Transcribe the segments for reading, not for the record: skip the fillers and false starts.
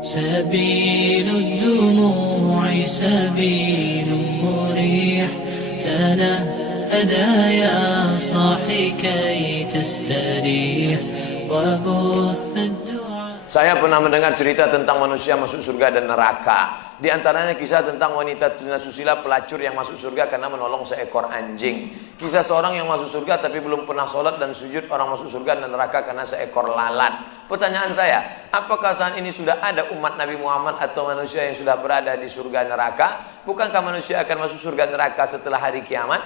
سبيل الدموع سبيل مريح تنهدى يا صاحي كي تستريح وبث الدعاء. Saya pernah mendengar cerita tentang manusia masuk surga dan neraka. Di antaranya kisah tentang wanita tunasusila pelacur yang masuk surga karena menolong seekor anjing. Kisah seorang yang masuk surga tapi belum pernah sholat dan sujud, orang masuk surga dan neraka karena seekor lalat. Pertanyaan saya, apakah saat ini sudah ada umat Nabi Muhammad atau manusia yang sudah berada di surga neraka? Bukankah manusia akan masuk surga neraka setelah hari kiamat?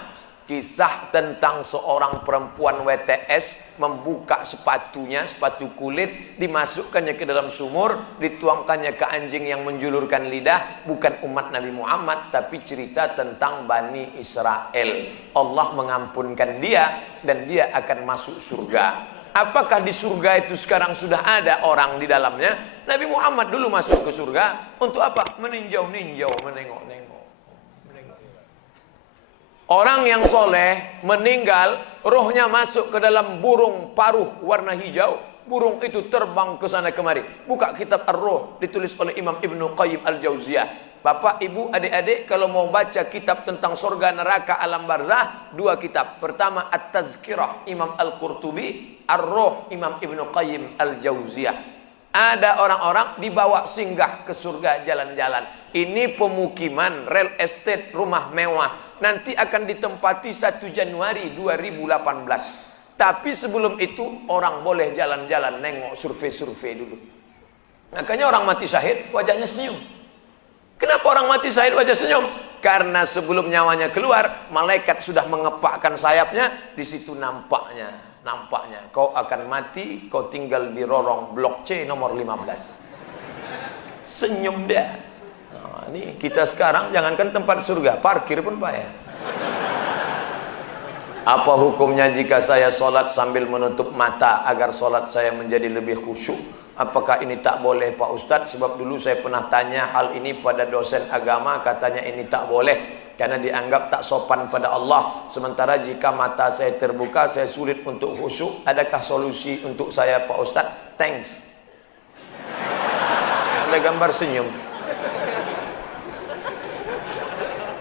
Kisah tentang seorang perempuan WTS membuka sepatunya, sepatu kulit, dimasukkannya ke dalam sumur, dituangkannya ke anjing yang menjulurkan lidah. Bukan umat Nabi Muhammad, tapi cerita tentang Bani Israel. Allah mengampunkan dia dan dia akan masuk surga. Apakah di surga itu sekarang sudah ada orang di dalamnya? Nabi Muhammad dulu masuk ke surga untuk apa? Meninjau-ninjau, menengok-nengok. Orang yang soleh meninggal, rohnya masuk ke dalam burung paruh warna hijau. Burung itu terbang ke sana kemari. Buka kitab Ar-Ruh, ditulis oleh Imam Ibnu Qayyim Al-Jauziyah. Bapak, ibu, adik-adik, kalau mau baca kitab tentang surga, neraka, alam barzah, dua kitab. Pertama At-Tazkirah Imam Al-Qurtubi, Ar-Ruh Imam Ibnu Qayyim Al-Jauziyah. Ada orang-orang dibawa singgah ke surga jalan-jalan. Ini pemukiman, real estate, rumah mewah. Nanti akan ditempati 1 Januari 2018. Tapi sebelum itu orang boleh jalan-jalan, nengok, survei-survei dulu. Makanya orang mati syahid wajahnya senyum. Kenapa orang mati syahid wajah senyum? Karena sebelum nyawanya keluar, malaikat sudah mengepakkan sayapnya. Di situ nampaknya kau akan mati, kau tinggal di lorong blok C nomor 15. Senyum dia. Nah, ini kita sekarang jangankan tempat surga, parkir pun payah. Apa hukumnya jika saya sholat sambil menutup mata agar sholat saya menjadi lebih khusyuk? Apakah ini tak boleh Pak Ustadz? Sebab dulu saya pernah tanya hal ini pada dosen agama, katanya ini tak boleh karena dianggap tak sopan pada Allah. Sementara jika mata saya terbuka, saya sulit untuk khusyuk. Adakah solusi untuk saya Pak Ustadz? Thanks. Ada gambar senyum.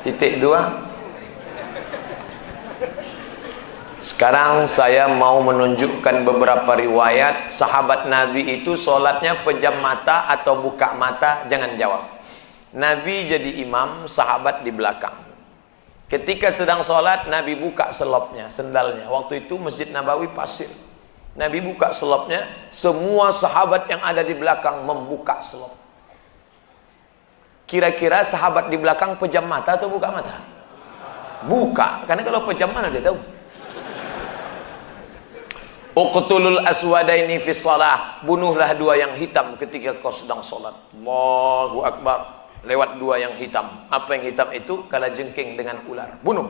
Titik 2. Sekarang saya mau menunjukkan beberapa riwayat sahabat Nabi itu sholatnya pejam mata atau buka mata. Jangan jawab. Nabi jadi imam, sahabat di belakang. Ketika sedang sholat, Nabi buka selopnya, sendalnya. Waktu itu Masjid Nabawi pasir. Nabi buka selopnya, semua sahabat yang ada di belakang membuka selop. Kira-kira sahabat di belakang pejam mata atau buka mata? Buka, karena kalau pejam mana dia tahu. Uqtulul aswadaini fi shalah, bunuhlah dua yang hitam ketika kau sedang sholat. Allahu Akbar. Lewat dua yang hitam. Apa yang hitam itu? Kalajengking dengan ular. Bunuh.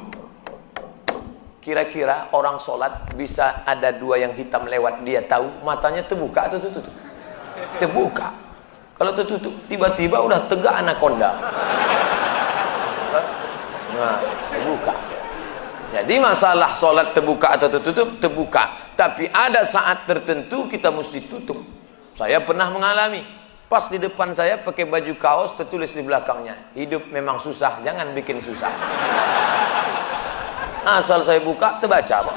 Kira-kira orang sholat bisa ada dua yang hitam lewat, dia tahu matanya terbuka atau tertutup? Terbuka. Kalau tertutup, tiba-tiba udah tegak anaconda. Nah, terbuka. Jadi masalah sholat terbuka atau tertutup, terbuka. Tapi ada saat tertentu kita mesti tutup. Saya pernah mengalami. Pas di depan saya pakai baju kaos, tertulis di belakangnya, hidup memang susah, jangan bikin susah. Asal saya buka, terbaca Pak.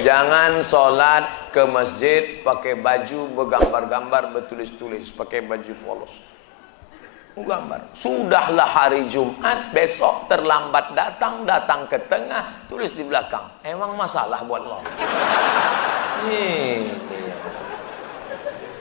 Jangan sholat ke masjid pakai baju bergambar-gambar, bertulis-tulis, pakai baju polos. Gambar. Sudahlah hari Jumat, besok terlambat datang ke tengah, tulis di belakang. Emang masalah buat lo?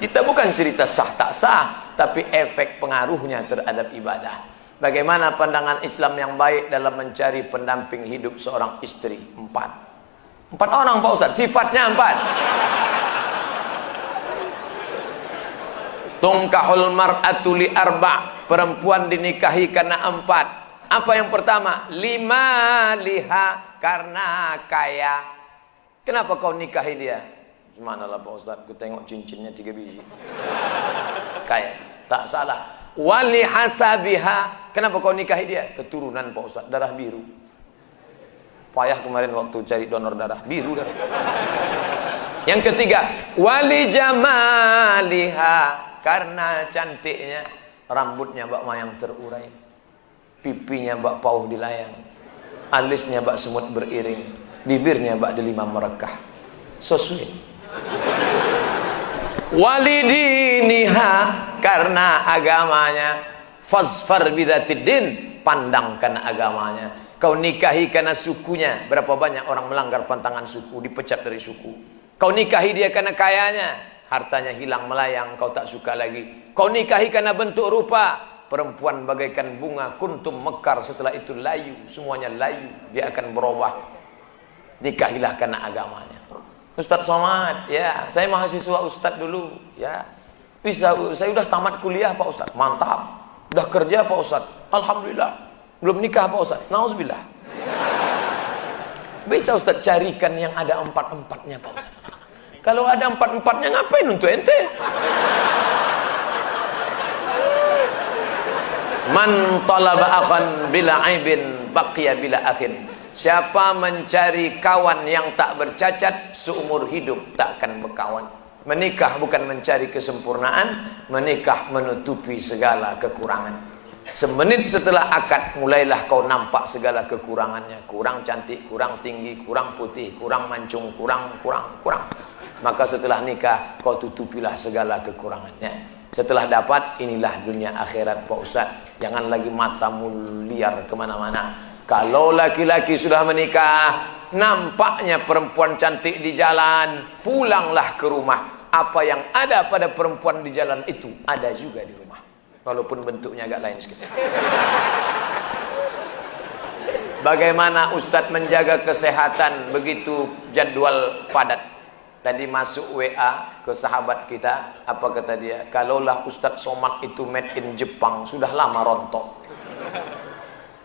Kita bukan cerita sah tak sah, tapi efek pengaruhnya terhadap ibadah. Bagaimana pandangan Islam yang baik dalam mencari pendamping hidup seorang istri? 4 orang Pak Ustaz, sifatnya 4. Tungkahul mar'atu li arba'. Perempuan dinikahi karena 4. Apa yang pertama? 5 liha, karena kaya. Kenapa kau nikahi dia? Subhanallah Pak Ustaz, ku tengok cincinnya 3 biji. Kaya, tak salah. Wali hasabiha. Kenapa kau nikahi dia? Keturunan Pak Ustaz, darah biru. Payah kemarin waktu cari donor darah, biru darah. Yang ketiga, wali jamaliha, karena cantiknya. Rambutnya bak mayang terurai, pipinya bak pauh dilayang, alisnya bak semut beriring, bibirnya bak delima merekah. So sweet. Walidiniha, karena agamanya. Fazfar bidzatiddin, pandangkan agamanya. Kau nikahi karena sukunya. Berapa banyak orang melanggar pantangan suku, dipecat dari suku. Kau nikahi dia karena kayanya, hartanya hilang melayang, kau tak suka lagi. Kau nikahi karena bentuk rupa, perempuan bagaikan bunga, kuntum mekar, setelah itu layu, semuanya layu, dia akan berubah. Nikahilah karena agamanya. Ustaz Somad, ya, saya mahasiswa Ustaz dulu, ya. Bisa, saya udah tamat kuliah Pak Ustaz, mantap. Udah kerja Pak Ustaz, alhamdulillah. Belum nikah Pak Ustaz, nauzubillah. Bisa Ustaz carikan yang ada 4-4-nya Pak Ustaz. Kalau ada 4-4-nya ngapain untuk ente? Man talaba akhan bila aibin baqiya bila akhin. Siapa mencari kawan yang tak bercacat, seumur hidup tak akan berkawan. Menikah bukan mencari kesempurnaan, menikah menutupi segala kekurangan. Semenit setelah akad, mulailah kau nampak segala kekurangannya. Kurang cantik, kurang tinggi, kurang putih, kurang mancung, kurang. Maka setelah nikah, kau tutupilah segala kekurangannya. Setelah dapat, inilah dunia akhirat Pak Ustaz. Jangan lagi matamu liar kemana-mana. Kalau laki-laki sudah menikah, nampaknya perempuan cantik di jalan, pulanglah ke rumah. Apa yang ada pada perempuan di jalan itu ada juga di rumah, walaupun bentuknya agak lain sedikit. Bagaimana Ustadz menjaga kesehatan begitu jadwal padat? Tadi masuk WA ke sahabat kita, apa kata dia? Kalaulah Ustadz Somad itu made in Jepang, sudah lama rontok.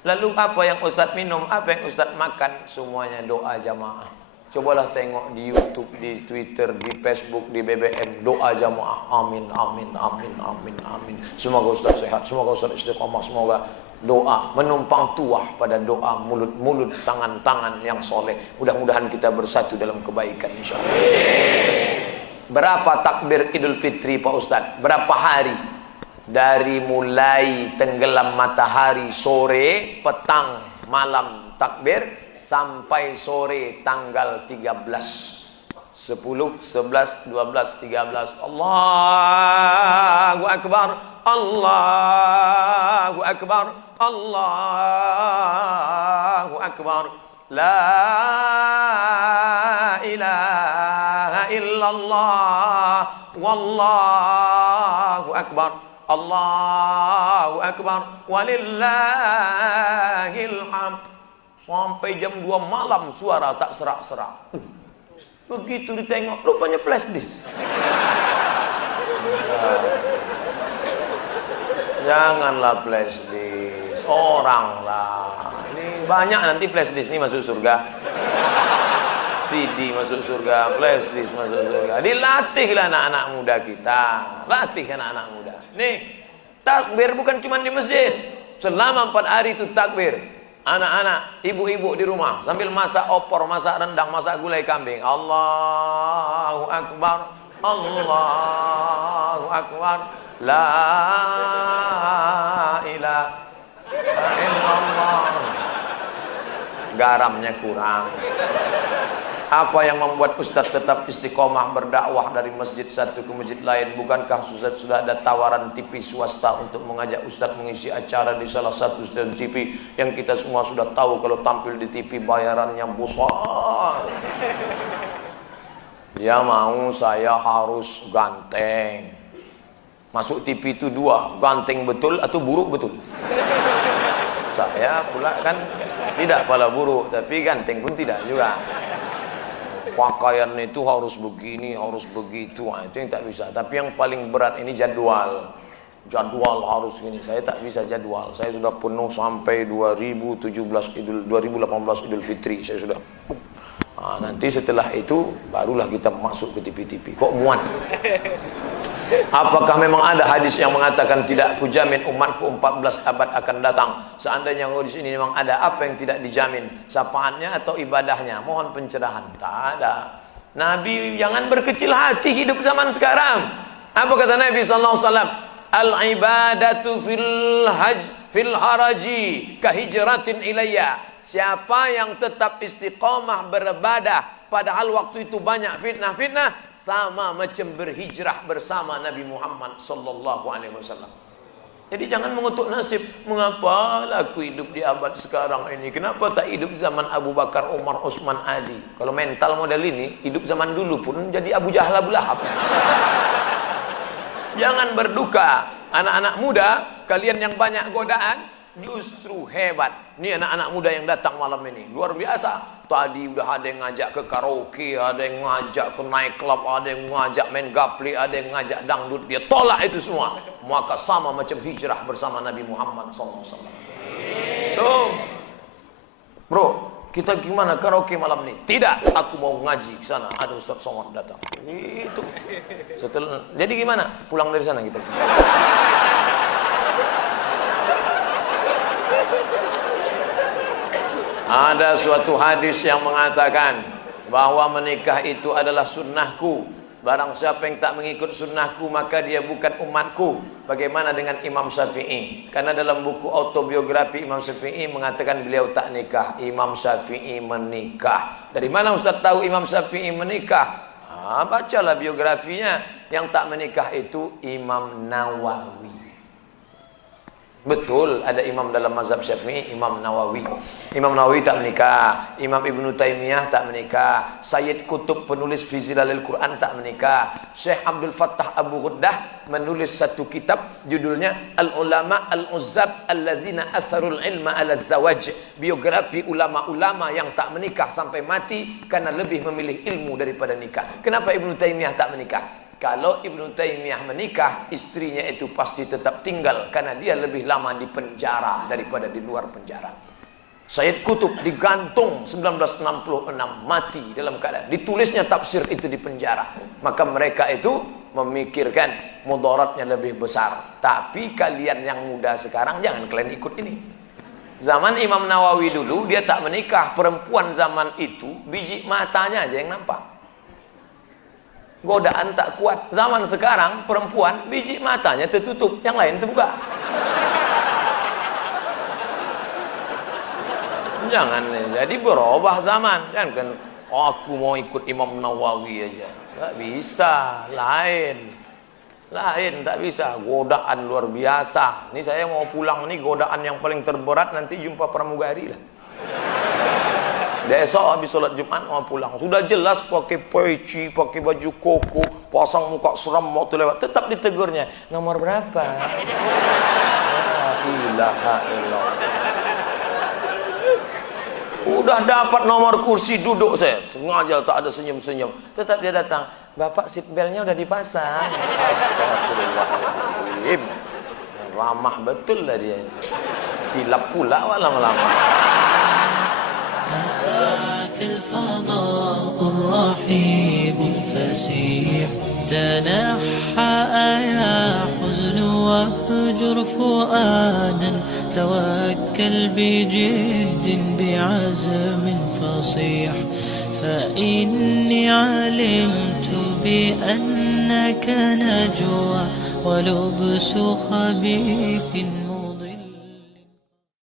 Lalu apa yang Ustadz minum, apa yang Ustadz makan? Semuanya doa jamaah. Cobalah tengok di YouTube, di Twitter, di Facebook, di BBM, doa jamaah. Amin, amin, amin, amin, amin. Semoga Ustaz sehat, semoga Ustaz istiqomah, semoga doa menumpang tuah pada doa, mulut-mulut, tangan-tangan yang soleh. Mudah-mudahan kita bersatu dalam kebaikan insyaallah. Berapa takbir Idul Fitri Pak Ustaz? Berapa hari? Dari mulai tenggelam matahari sore, petang, malam takbir, sampai sore tanggal 13, 10, 11, 12, 13. Allahu Akbar, Allahu Akbar, Allahu Akbar. La ilaha illallah, wallahu akbar. Allahu akbar, walillahil hamd. Sampai jam 2 malam suara tak serak-serak. Begitu ditengok, rupanya flash disk. Janganlah flash disk, orang lah. Ini banyak nanti flash disk ini masuk surga. CD masuk surga, flash disk masuk surga. Dilatihlah anak-anak muda kita. Latih anak-anak muda. Nih, takbir bukan cuma di masjid. Selama 4 hari itu takbir. Anak-anak, ibu-ibu di rumah sambil masak opor, masak rendang, masak gulai kambing. Allahu Akbar, Allahu Akbar. La ilaha illallah. Garamnya kurang. Apa yang membuat Ustadz tetap istiqomah berdakwah dari masjid satu ke masjid lain? Bukankah Ustadz sudah ada tawaran TV swasta untuk mengajak Ustadz mengisi acara di salah satu stasiun TV yang kita semua sudah tahu kalau tampil di TV bayarannya besar? Dia mau saya harus ganteng. Masuk TV itu 2, ganteng betul atau buruk betul. Saya pula kan tidak pala buruk, tapi ganteng pun tidak juga. Pakaian itu harus begini, harus begitu, itu yang tak bisa. Tapi yang paling berat ini jadwal. Jadwal harus gini. Saya tak bisa jadwal. Saya sudah penuh sampai 2018 Idul Fitri. Saya sudah. Nanti setelah itu barulah kita masuk ke TV-TV. Kok muat? Apakah memang ada hadis yang mengatakan tidak kujamin umatku 14 abad akan datang? Seandainya di sini memang ada, apa yang tidak dijamin? Sapaannya atau ibadahnya? Mohon pencerahan. Tak ada. Nabi jangan berkecil hati hidup zaman sekarang. Apa kata Nabi sallallahu alaihi wasallam? Al-ibadatu fil haraji kahijratin ilayya. Siapa yang tetap istiqamah beribadah padahal waktu itu banyak fitnah-fitnah, sama macam berhijrah bersama Nabi Muhammad sallallahu alaihi wasallam. Jadi jangan mengutuk nasib. Mengapa aku hidup di abad sekarang ini? Kenapa tak hidup zaman Abu Bakar, Umar, Utsman, Ali? Kalau mental model ini, hidup zaman dulu pun jadi Abu Jahal, Abu Lahab. Jangan berduka. Anak-anak muda, kalian yang banyak godaan, justru hebat. Ini anak-anak muda yang datang malam ini. Luar biasa. Tadi udah ada yang ngajak ke karaoke, ada yang ngajak ke night club, ada yang ngajak main gaple, ada yang ngajak dangdut. Dia tolak itu semua. Maka sama macam hijrah bersama Nabi Muhammad SAW. Tuh, bro, kita gimana karaoke malam ini? Tidak, aku mau ngaji ke sana. Ada Ustaz Somad datang. Itu. Setelah, jadi gimana? Pulang dari sana kita. Ada suatu hadis yang mengatakan bahwa menikah itu adalah sunnahku. Barang siapa yang tak mengikut sunnahku maka dia bukan umatku. Bagaimana dengan Imam Syafi'i? Karena dalam buku autobiografi Imam Syafi'i mengatakan beliau tak nikah. Imam Syafi'i menikah. Dari mana Ustaz tahu Imam Syafi'i menikah? Bacalah biografinya. Yang tak menikah itu Imam Nawawi. Betul, ada imam dalam mazhab Syafi'i, Imam Nawawi. Imam Nawawi tak menikah, Imam Ibnu Taimiyah tak menikah, Sayyid Qutb penulis fi Zilalil Quran tak menikah, Syekh Abdul Fattah Abu Ghuddah menulis satu kitab judulnya Al-Ulama Al-Uzzab Alladzina Atharul Ilma Ala Zawaj, biografi ulama-ulama yang tak menikah sampai mati karena lebih memilih ilmu daripada nikah. Kenapa Ibnu Taimiyah tak menikah? Kalau Ibnu Taimiyah menikah, istrinya itu pasti tetap tinggal karena dia lebih lama di penjara daripada di luar penjara. Sayyid Qutb digantung 1966, mati dalam keadaan ditulisnya tafsir itu di penjara. Maka mereka itu memikirkan mudaratnya lebih besar. Tapi kalian yang muda sekarang jangan kalian ikut ini. Zaman Imam Nawawi dulu dia tak menikah, perempuan zaman itu biji matanya aja yang nampak. Godaan tak kuat. Zaman sekarang perempuan biji matanya tertutup, yang lain terbuka. Jangan jadi berubah zaman. Jangan kan aku mau ikut Imam Nawawi aja. Tak bisa, lain. Lain tak bisa. Godaan luar biasa. Ini saya mau pulang nih, godaan yang paling terberat nanti jumpa pramugari lah. Besok habis sholat Jumat mau pulang. Sudah jelas pakai peci, pakai baju koko, pasang muka seram mau lewat. Tetap ditegurnya. Nomor berapa? La ilaha illallah. Udah dapat nomor kursi duduk saya. Sengaja tak ada senyum-senyum. Tetap dia datang. Bapak seatbeltnya udah dipasang. Astagfirullahaladzim. Ramah betul lah dia. Silap pula lama-lama. مساك الفضاء الرحيب الفسيح تنحى يا حزن واهجر فؤادا توكل بجد بعزم فصيح فإني علمت بأنك نجوى ولبس خبيث